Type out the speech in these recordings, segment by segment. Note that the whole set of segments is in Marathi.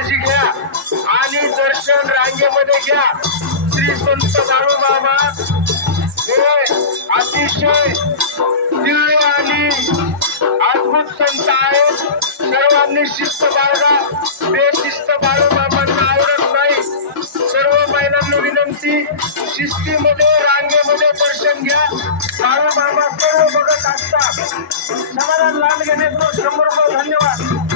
काळजी घ्या आणि दर्शन रांगेमध्ये घ्या श्री संत दारू बाबा हे अतिशय दिव्य आणि अद्भुत संत आहेत सर्वांनी शिस्त बाळगा बेशिस्त बाळू बाबांना आवडत नाही सर्व महिलांना विनंती शिस्तीमध्ये रांगेमध्ये दर्शन घ्या दारू बाबा सर्व बघत असतात समाधान लाल घेण्याचं शंभर रुपये धन्यवाद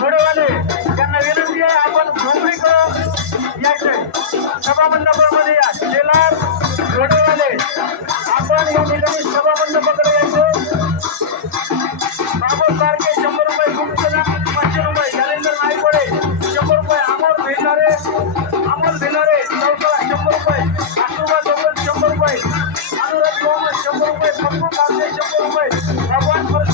घोडवाले यांना विनंती आहे आपण मुंबईकडं यायचं सभामंडपामध्ये या शेलार घोडवाले आपण या ठिकाणी सभामंडपाकडे यायचं बाबा सारखे शंभर रुपये गुप्तना पाचशे रुपये ज्ञानेंद्र नायकोडे शंभर रुपये अमोल भिनारे अमोल भिनारे चौथा शंभर रुपये आशुबा दोन शंभर रुपये अनुराग शंभर रुपये पप्पू कांदे शंभर रुपये भगवान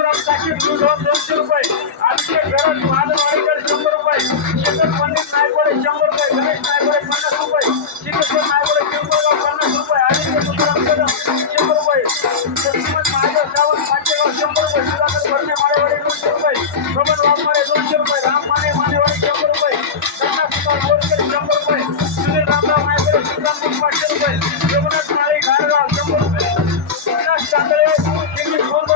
भगवान परशुराम साकीब दूध दोनशे रुपये आमचे घरात महादवाडीकर शंभर रुपये शेखर पंडित नायकवाडे शंभर रुपये गणेश नायकवाडे पन्नास रुपये श्रीकृष्ण नायकवाडे पिंपळगाव पन्नास रुपये आदित्य तुकाराम कदम शंभर रुपये लक्ष्मण महादेव सावंत